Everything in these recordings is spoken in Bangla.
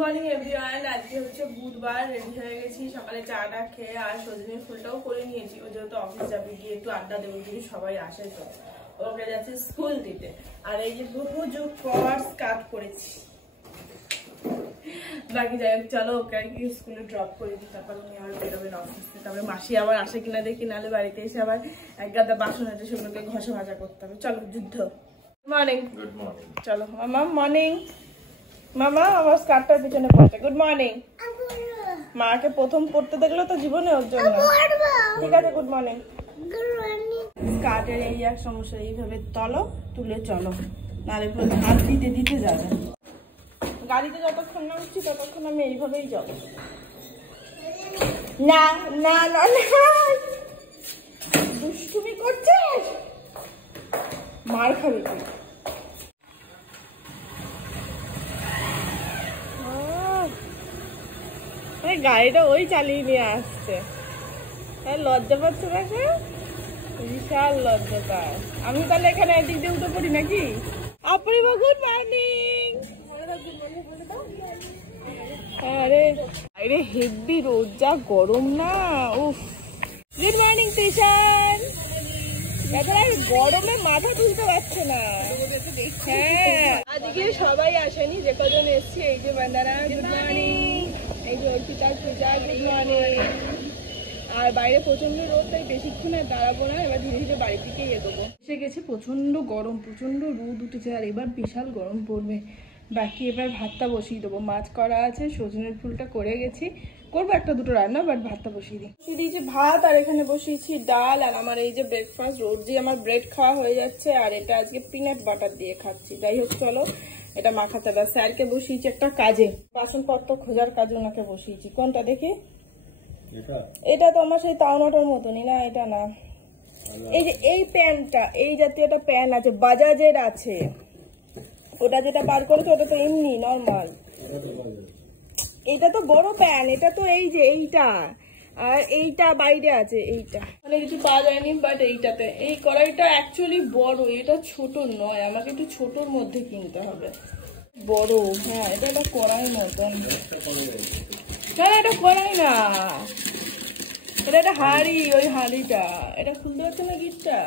Morning everyone. আজকে হচ্ছে বুধবার, রেডি হয়ে গেছি, সকালে চাটা খেয়ে আর সজনের ফুলটাও করে নিয়েছি। ও যেহেতু অফিস যাবে, গিয়ে একটু আড্ডা দেবো, যদি সবাই আসে তো। ওকে যাচ্ছে স্কুল দিতে। আর এই যে বহু যুগ পর স্কার্ট করেছি। বাকি যাই হোক, চলো ওকে স্কুলে ড্রপ করে দিই, তারপর উনি আবার বেরোবেন অফিসে। তারপরে মাসি আবার আসে কিনা দেখি, নাহলে বাড়িতে এসে আবার এক গাদা বাসন আছে, সেগুলোকে ঘষা ভাজা করতে হবে। চলো যুদ্ধ। মর্নিং। Good morning. চলো মামা মর্নিং। মামা আমার স্কার্টটার পিছনে পড়ছে। Good morning. মাকে প্রথম পড়তে দেখলো তো জীবনে, ওর জন্য। ঠিক আছে, গুড মর্নিং। স্কার্টের এই এক সমস্যা, এইভাবে তুলে চলো, নাহলে পুরো ধার দিতে দিতে যাবে। গাড়িতে যতক্ষণ না উঠছি ততক্ষণ আমি এইভাবেই যাবো। না না না, দুষ্টুমি করছিস, মার খাবি তুই। গাড়িটা ওই চালিয়ে নিয়ে আসছে, লজ্জা পাচ্ছে না? বিশাল লজ্জা পায়। আমি তাহলে এখানে এদিক দিয়ে উঠে পড়ি নাকি? অপরিমা গুড মর্নিং। আরে আরে হেভি রোদ, যা গরম না, উফ। Good morning teacher. গরমে মাথা তুলতে পারছে না। হ্যাঁ, আজকে সবাই আসেনি, যে কজন এসছি। এই যে বান্দারা গুড মর্নিং, এই যে অর্পিতা পূজা গুড মর্নিং। আর বাইরে প্রচন্ড রোদ, তাই বেশিক্ষণ আর দাঁড়াবো না, এবার ধীরে ধীরে বাড়ির দিকে এগোবো। এসে গেছে, প্রচন্ড গরম, প্রচন্ড রোদ উঠেছে, আর এবার বিশাল গরম পড়বে। বাকি এবার ভাতটা বসিয়ে দেবো, মাছ করা আছে, সজনের ফুলটা করে গেছি, করবো একটা দুটো রান্না, বাট ভাতটা বসিয়ে দিই। দিয়েছি ভাত, আর এখানে বসিয়েছি ডাল। আর আমার এই যে ব্রেকফাস্ট, রোজ দিয়ে আমার ব্রেড খাওয়া হয়ে যাচ্ছে, আর এটা আজকে পিনাট বাটার দিয়ে খাচ্ছি। যাই হোক, চলো এটা মাখাতে হবে। স্যারকে বসিয়েছি একটা কাজে, বাসনপত্র খোঁজার কাজে ওনাকে বসিয়েছি। কোনটা দেখি? এটা তো আমার সেই তাওনাটার মতনই না, এটা না। এই যে এই প্যানটা, এই জাতীয় একটা প্যান আছে, বাজাজের আছে। ওটা যেটা বার করেছে ওটা তো এমনি নর্মাল, এটা তো বড় প্যান। এটা তো এই যে এইটা, আর এইটা বাইরে আছে। এইটা মানে কিছু পাওয়া যায়নি, বাট এইটাতে এই কড়াইটা অ্যাকচুয়ালি বড়, এটা ছোট নয়। আমাকে একটু ছোটর মধ্যে কিনতে হবে। বড়, হ্যাঁ, এটা একটা কড়াই মতন। হ্যাঁ, এটা কড়াই না, এটা একটা হাঁড়ি। ওই হাঁড়িটা, এটা খুলতে পারছে না গিটটা।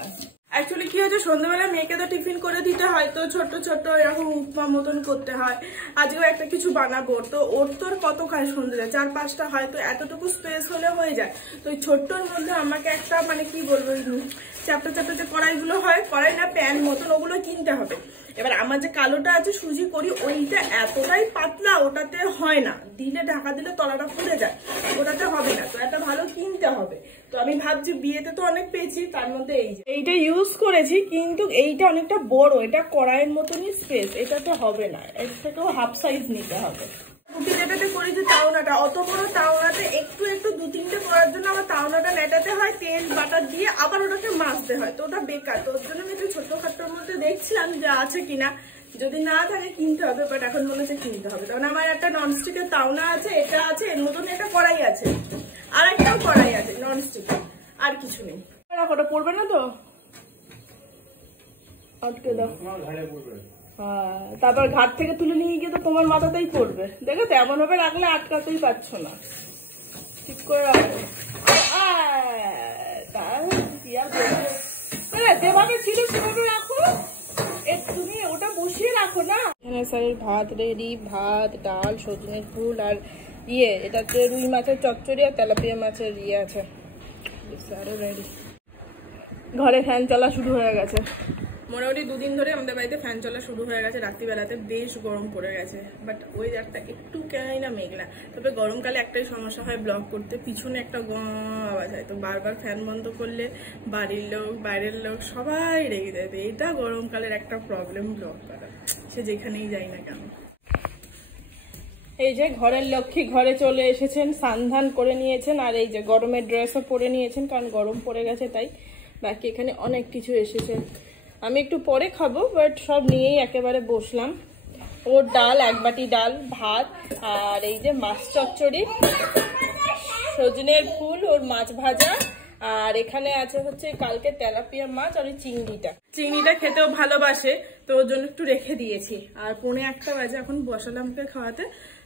অ্যাকচুয়ালি কি হয়েছে, সন্ধ্যাবেলা মেয়েকে তো টিফিন করে দিতে হয়, তো ছোট ছোট এরকম উপমা মতন করতে হয়। আজকেও একটা কিছু বানাবো, তো ওর তো কত খায় সন্ধ্যে, 4-5টা হয়, তো এতটুকু স্পেস হলে হয়ে যায়। তো ওই ছোট্টর মধ্যে আমাকে একটা, মানে কি বলবো, চ্যাপ্টা চ্যাপ্টা যে কড়াইগুলো হয়, কড়াই না প্যান মতন, ওগুলো কিনতে হবে। এবার আমার যে কালোটা আছে সুজি করি, ওইটা এতটাই পাতলা, ওটাতে হয় না, দিলে ঢাকা দিলে তলাটা ফুলে যায়, ওটাতে হবে না। তো একটা ভালো কিনতে হবে। তো আমি ভাবছি, বিয়েতে তো অনেক পেয়েছি, তার মধ্যে এইটা ইউজ করেছি, কিন্তু এইটা অনেকটা বড়, এটা কড়াইয়ের মতনই স্পেস, এটাতে হবে না, এর থেকেও হাফ সাইজ নিতে হবে। রুটি যেটাতে করেছি তাওনাটা, অত বড় তাওনাতে একটু একটু 2-3টে করার জন্য আমার তাওনাটা নেটাতে হয়, তেল বাটার দিয়ে, আবার ওটাকে মাজতে হয়, তো ওটা বেকার। তো ওর জন্য আমি একটু ছোট্টখাট্টোর মধ্যে দেখছিলাম যে আছে কিনা, যদি না থাকে কিনতে হবে, বাট এখন মনে হচ্ছে কিনতে হবে। কারণ আমার একটা ননস্টিকের তাওনা আছে, এটা আছে, এর মতন একটা কড়াই আছে, আর একটাও কড়াই আছে ননস্টিকের, আর কিছু নেই। ওটা পড়বে না তো, আটকে দাও। হ্যাঁ, তারপর ঘাট থেকে তুলে নিয়ে গিয়ে তো তোমার মাথাতেই পড়বে। দেখো তো, এমন ভাবে রাখলে আটকাতেই পারছো না, ঠিক করে রাখো। যেভাবে ছিল সেভাবে রাখো, তুমি ওটা বসিয়ে রাখো না। স্যারের ভাত রেডি, ভাত, ডাল, সজনের ফুল, আর এটাতে রুই মাছের চচ্চড়ি আর তেলাপিয়া মাছের আছে। স্যারও রেডি। ঘরে ফ্যান চলা শুরু হয়ে গেছে, মোটামুটি 2 দিন ধরে আমাদের বাড়িতে ফ্যান চলা শুরু হয়ে গেছে। রাত্রিবেলাতে বেশ গরম পড়ে গেছে, বাট ওয়েদারটা একটু কেনই না মেঘলা। তবে গরমকালে একটাই সমস্যা হয়, ব্লগ করতে পিছনে একটা আওয়াজ হয়, তো বারবার ফ্যান বন্ধ করলে বাড়ির লোক, বাইরের লোক সবাই রেগে যায়। তো এটা গরমকালের একটা প্রবলেম ব্লগ করা, সে যেখানেই যাই না কেন। এই যে ঘরের লক্ষ্মী ঘরে চলে এসেছেন, স্নান করে নিয়েছেন, আর এই যে গরমের ড্রেসও পরে নিয়েছেন, কারণ গরম পড়ে গেছে তাই। বাকি এখানে অনেক কিছু এসেছে, আমি একটু পরে খাবো, বাট সব নিয়েই একেবারে বসলাম। ওর ডাল, 1 বাটি ডাল, ভাত, আর এই যে মাছ চচ্চড়ি, সজনের ফুল, ওর মাছ ভাজা, আর এখানে আছে হচ্ছে কালকে তেলাপিয়া মাছ আর চিংড়িটা খেতেও ভালোবাসে, তো ওর জন্য একটু রেখে দিয়েছি। আর 1:45 বাজে, এখন বসালাম ওকে খাওয়াতে।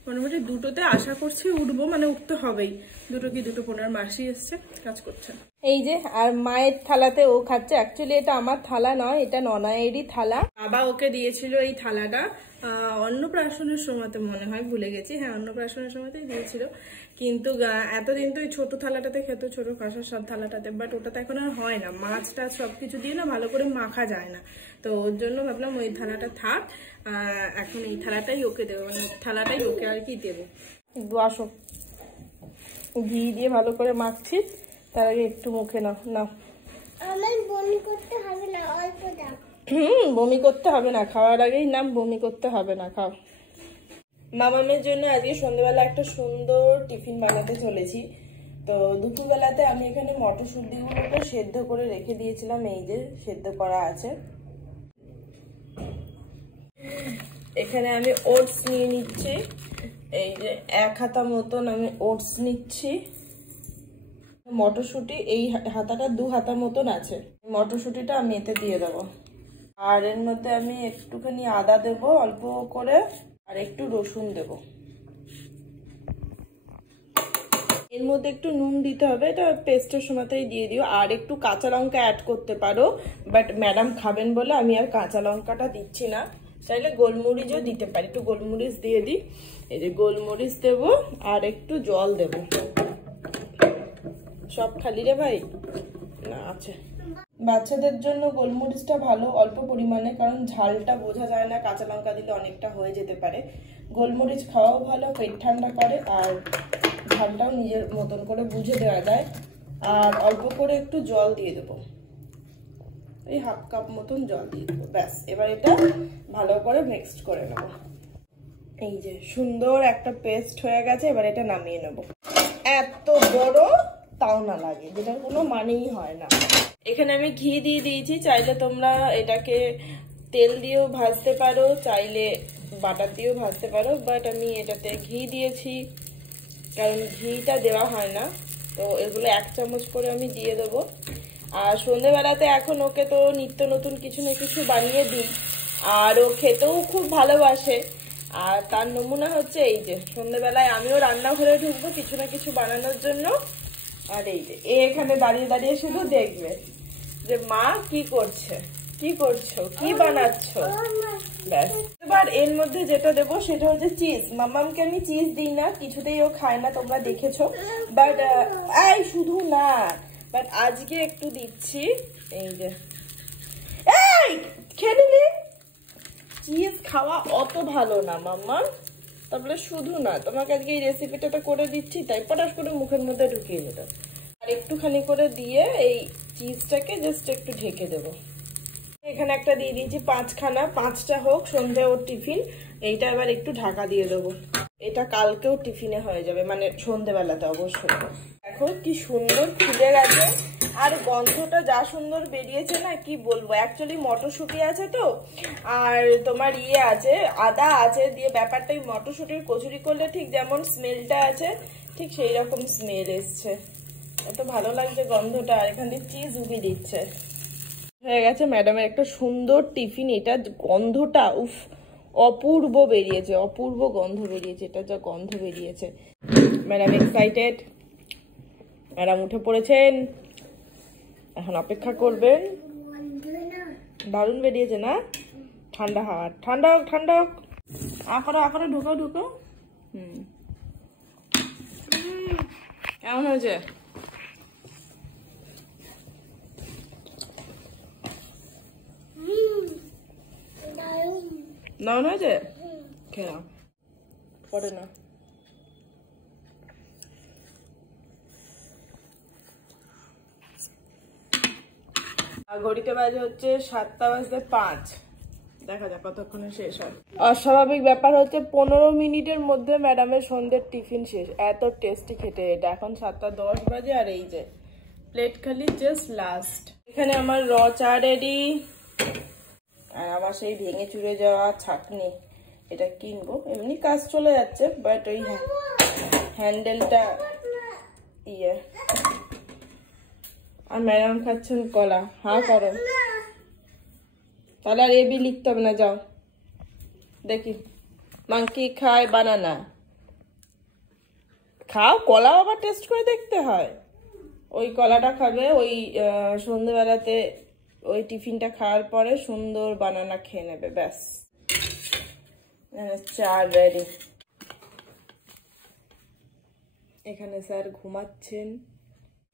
মোটামুটি দুটোতে আশা করছি উঠবো, মানে উঠতে হবেই। দুটো কি 2:15 মাসি এসছে, কাজ করছে। এই যে আর মায়ের থালাতে ও খাচ্ছে। অ্যাকচুয়ালি এটা আমার থালা নয়, এটা ননায়েরই থালা। বাবা ওকে দিয়েছিল এই থালাটা অন্নপ্রাশনের সময়তে, মনে হয় ভুলে গেছি। হ্যাঁ, অন্নপ্রাশনের সময়তেই দিয়েছিল। কিন্তু এতদিন তো এই ছোট থালাটাতে খেত, ছোট কাঁসার সব থালাটাতে। বাট ওটাতে এখন আর হয় না, মাছ টাছ সবকিছু দিয়ে না ভালো করে মাখা যায় না। তো ওর জন্য ভাবলাম ওই থালাটা থাক, এখন এই থালাটাই ওকে দেবো, মানে থালাটাই ওকে আর কি দেবো। আসো, ঘি দিয়ে ভালো করে মাখছি, তার আগে একটু মুখে নাও। নাও, বমি করতে হবে না, অল্প দাও। বমি করতে হবে না, খাওয়ার আগেই নাম, বমি করতে হবে না, খাও। মামামের জন্য আজকে সন্ধ্যেবেলা একটা সুন্দর টিফিন বানাতে চলেছি। তো দুপুরবেলাতে আমি এখানে মটরশুঁটিগুলোকে সেদ্ধ করে রেখে দিয়েছিলাম, এই যে সেদ্ধ করা আছে। এখানে আমি ওটস নিয়ে নিচ্ছি, এই যে 1 হাতা মতন আমি ওটস নিচ্ছি। মটরশুঁটি এই হাতাটা 2 হাতা মতন আছে, মটরশুঁটিটা আমি এতে দিয়ে দেবো। আর এর মধ্যে আমি একটুখানি আদা দেব অল্প করে, আর একটু রসুন দেব। এর মধ্যে একটু নুন দিতে হবে, এটা পেস্টের সময়তেই দিয়ে দিও। আর একটু কাঁচা লঙ্কা অ্যাড করতে পারো, বাট ম্যাডাম খাবেন বলে আমি আর কাঁচা লঙ্কাটা দিচ্ছি না। চাইলে গোলমরিচও দিতে পারি, একটু গোলমরিচ দিয়ে দিই। এই যে গোলমরিচ দেব, আর একটু জল দেব। সব খালি রে ভাই, না আছে। বাচ্চাদের জন্য গোলমরিচটা ভালো, অল্প পরিমাণে, কারণ ঝালটা বোঝা যায় না, কাঁচা লঙ্কা দিলে অনেকটা হয়ে যেতে পারে। গোলমরিচ খাওয়াও ভালো, পেট ঠান্ডা করে, আর ঝালটাও নিজের মতন করে বুঝে দেওয়া যায়। আর অল্প করে একটু জল দিয়ে দেবো, এই 1/2 কাপ মতন জল দিয়ে দেবো, ব্যাস। এবার এটা ভালো করে মিক্সড করে নেব। এই যে সুন্দর একটা পেস্ট হয়ে গেছে, এবার এটা নামিয়ে নেব। এত বড় তাও না লাগে, যেটার কোনো মানেই হয় না। এখানে আমি ঘি দিয়ে দিয়েছি, চাইলে তোমরা এটাকে তেল দিয়েও ভাজতে পারো, চাইলে বাটার দিয়েও ভাজতে পারো, বাট আমি এটাতে ঘি দিয়েছি, কারণ ঘিটা দেওয়া হয় না। তো এগুলো 1 চামচ করে আমি দিয়ে দেবো। আর সন্ধ্যেবেলাতে এখন ওকে তো নিত্য নতুন কিছু না কিছু বানিয়ে দিই, আর ও খেতেও খুব ভালোবাসে। আর তার নমুনা হচ্ছে এই যে সন্ধ্যেবেলায় আমিও রান্নাঘরে ঢুকবো কিছু না কিছু বানানোর জন্য। আর এই যে এখানে দাঁড়িয়ে দাঁড়িয়ে শুধু দেখবে যে মা কি করছে, কি করছো, কি বানাচ্ছ, ব্যাস। এবার এর মধ্যে যেটা দেবো সেটা হচ্ছে চিজ। মামামকে আমি চিজ দিই না, কিছুতেই ও খায় না, তোমরা দেখেছো। বাট এই শুধু না, বাট আজকে একটু দিচ্ছি। এই যে এই খেয়ে নিলি, চিজ খাওয়া অত ভালো না মাম্মা, তারপরে শুধু না, তোমাকে আজকে এই রেসিপিটা তো করে দিচ্ছি, তাই পটাশ করে মুখের মধ্যে ঢুকিয়ে দেবো। আর একটুখানি করে দিয়ে এই চিজটাকে জাস্ট একটু ঢেকে দেবো। এখানে একটা দিয়ে দিয়েছি 5খানা, 5টা হোক সন্ধ্যে ওর টিফিন। এইটা এবার একটু ঢাকা দিয়ে দেবো, এটা কালকেও টিফিনে হয়ে যাবে, মানে সন্ধ্যেবেলাতে অবশ্যই। দেখো কি সুন্দর ফুলে গেছে, আর গন্ধটা যা সুন্দর বেরিয়েছে না, কি বলবো। অ্যাকচুয়ালি মটরশুঁটি আছে তো, আর তোমার ইয়ে আছে, আদা আছে, দিয়ে ব্যাপারটাই মটরশুঁটির কচুরি করলে ঠিক যেমন স্মেলটা আছে, ঠিক সেই রকম স্মেল এসছে। এত ভালো লাগছে গন্ধটা, আর এখানে চিজ উগিয়ে দিচ্ছে। হয়ে গেছে ম্যাডামের একটা সুন্দর টিফিন। এটা গন্ধটা উফ অপূর্ব বেরিয়েছে, অপূর্ব গন্ধ বেরিয়েছে, এটা যা গন্ধ বেরিয়েছে। ম্যাডাম এক্সাইটেড, ম্যাডাম উঠে পড়েছেন, এখন অপেক্ষা করবেন। দারুণ বেরিয়েছে না, ঠান্ডা হাওয়া, ঠান্ডা হোক, ঠান্ডা হোক। আঁকড়ো আঁকড়ো, ঢুকো ঢুকো। কেমন হয়েছে? দারুণ হয়েছে, খেয়ে নাও, পরে না। ঘড়িতে বাজে হচ্ছে 7:05, দেখা যাক কতক্ষণে শেষ হয়। অস্বাভাবিক ব্যাপার হচ্ছে 15 মিনিটের মধ্যে ম্যাডামের সন্ধ্যের টিফিন শেষ। এত টেস্টি খেতে এটা। এখন 7:10 বাজে, আর এই যে প্লেট খালি জাস্ট লাস্ট। এখানে আমার র চা রেডি, আর আমার সেই ভেঙে চুরে যাওয়া ছাঁকনি, এটা কিনবো। এমনি কাজ চলে যাচ্ছে, বাট ওই হ্যান্ডেলটা ইয়ে। আর ম্যাডাম খাচ্ছেন কলা। হ্যাঁ করো, তাহলে আর এবি লিখতে হবে না, যাও। দেখি মাংকি খায় বানানা, খাও, কলাও আবার টেস্ট করে দেখতে হয়। ওই কলাটা খাবে ওই সন্ধ্যেবেলাতে, ওই টিফিনটা খাওয়ার পরে সুন্দর বানানা খেয়ে নেবে, ব্যাস চা রেডি। এখানে স্যার ঘুমাচ্ছেন।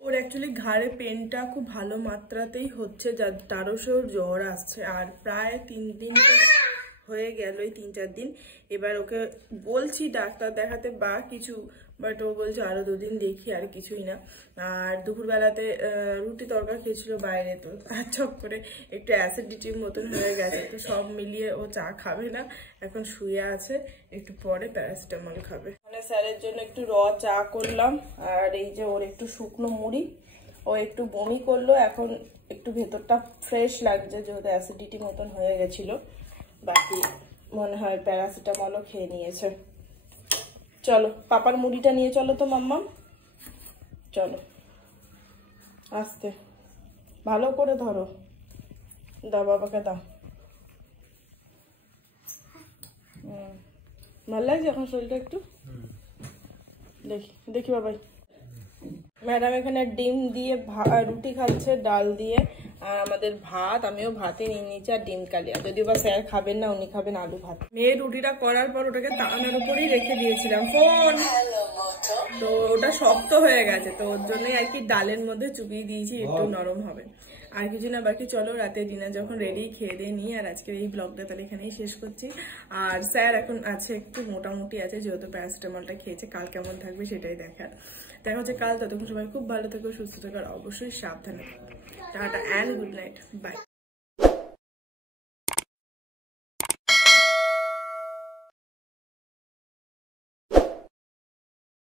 ওর অ্যাকচুয়ালি ঘাড়ে পেনটা খুব ভালো মাত্রাতেই হচ্ছে, যার তারও জ্বর আসছে, আর প্রায় 3 দিন হয়ে গেল, এই 3-4 দিন। এবার ওকে বলছি ডাক্তার দেখাতে বা কিছু, বাট ও বলছে আরো 2 দিন দেখি, আর কিছুই না। আর দুপুরবেলাতে রুটি তরকা খেয়েছিল বাইরে, তো তার চক করে একটু অ্যাসিডিটির মতন হয়ে গেছে, তো সব মিলিয়ে ও চা খাবে না, এখন শুয়ে আছে, একটু পরে প্যারাসিটামল খাবে। মানে স্যারের জন্য একটু র চা করলাম, আর এই যে ওর একটু শুকনো মুড়ি। ও একটু বমি করলো, এখন একটু ভেতরটা ফ্রেশ লাগছে, যেহেতু অ্যাসিডিটি মতন হয়ে গেছিল। বাকি মনে হয় প্যারাসিটামলও খেয়ে নিয়েছে। চলো পাপার মুড়িটা নিয়ে চলো তো মাম্মা, চলো আস্তে ভালো করে ধরো, দাও বাবাকে দাও। ভালো লাগছে এখন শরীরটা একটু? দেখি দেখি বাবাই। ম্যাডাম এখানে ডিম দিয়ে রুটি খাচ্ছে ডাল দিয়ে, আর আমাদের ভাত, আমিও ভাতে নিয়ে নিয়েছি, আর ডিম কালিয়া। যদিও বা স্যার খাবেন না, উনি খাবেন আলু ভাত। মেয়ের রুটিটা করার পর ওটাকে তাওয়ার উপরেই রেখে দিয়েছিলাম, ফোন তো ওটা শক্ত হয়ে গেছে, তো ওর জন্যই আর কি ডালের মধ্যে চুপিয়ে দিয়েছি, একটু নরম হবে। আর কিছু না, বাকি চলো রাতে ডিনার যখন রেডি, খেয়ে দিয়ে নিই। আর আজকের এই ব্লগটা তাহলে এখানেই শেষ করছি। আর স্যার এখন আছে একটু মোটামুটি আছে, যেহেতু প্যারাসিটামলটা খেয়েছে, কাল কেমন থাকবে সেটাই দেখার। দেখা হচ্ছে কাল, ততক্ষণ সবাই খুব ভালো থেকো, সুস্থ থেকো, আর অবশ্যই সাবধানে থাকো। Tata and good night, by.